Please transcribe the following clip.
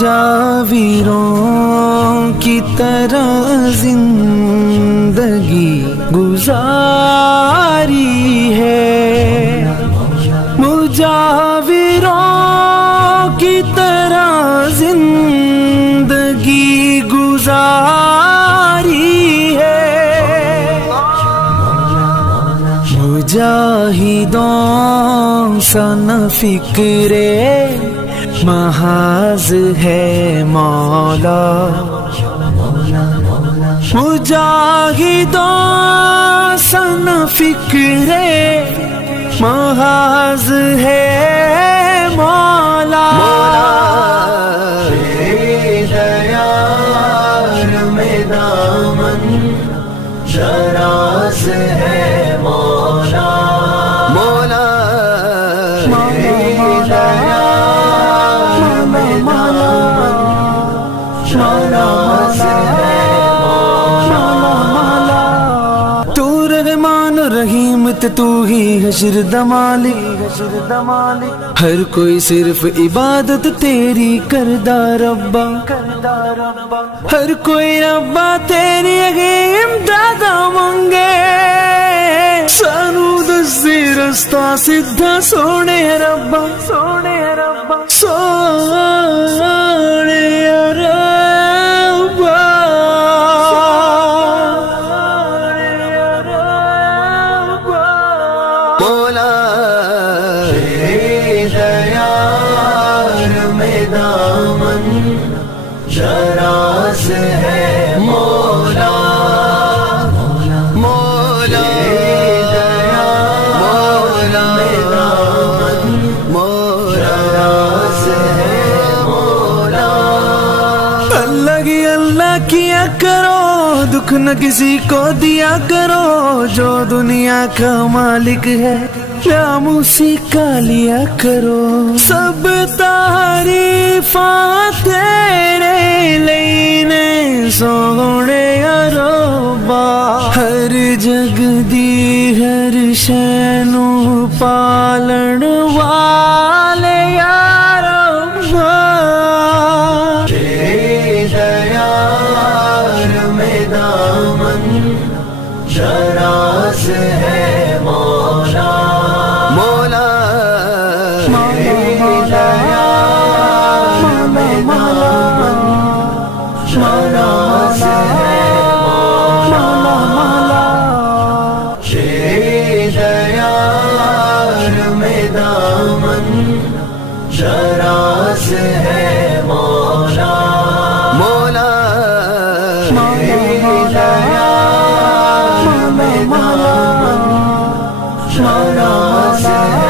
مجاوروں کی طرح زندگی گزاری ہے، مجاوروں کی طرح زندگی گزاری ہے، مجاہدوں سا نہ فکر محاذ ہے مولا، مجاہدوں سا نہ فکر محاذ ہے مولا، دیار میں دامن دراز ہے مولا، مولا دیار میں دامن دراز ہے مولا، تو رحمان و رحیم تو ہی حشر دمالی، ہر کوئی صرف عبادت تیری کردا ربا، ہر کوئی ربا تیری امداد مانگے، سانو دسدی رستہ سیدھا سونے ربا، سونے ربا، سونے ربا، مولا دیار میں دامن دراز ہے مولا، مولا مولا میں دامن دراز ہے مولا، اللہ کی اللہ کیا کرو، دکھ نہ کسی کو دیا کرو، جو دنیا کا مالک ہے نام اسی کا لیا کرو، سب تعریفاں تیرے لینے سونے ربا، ہر جگ دی ہر شے نو پالن والے یا ربا، دیار میں دامن دراز ہے مولا، مولا دیار میں دامن دراز ہے مولا، دیار میں دامن دراز ہے مولا، مولا دیار میں دامن دراز ہے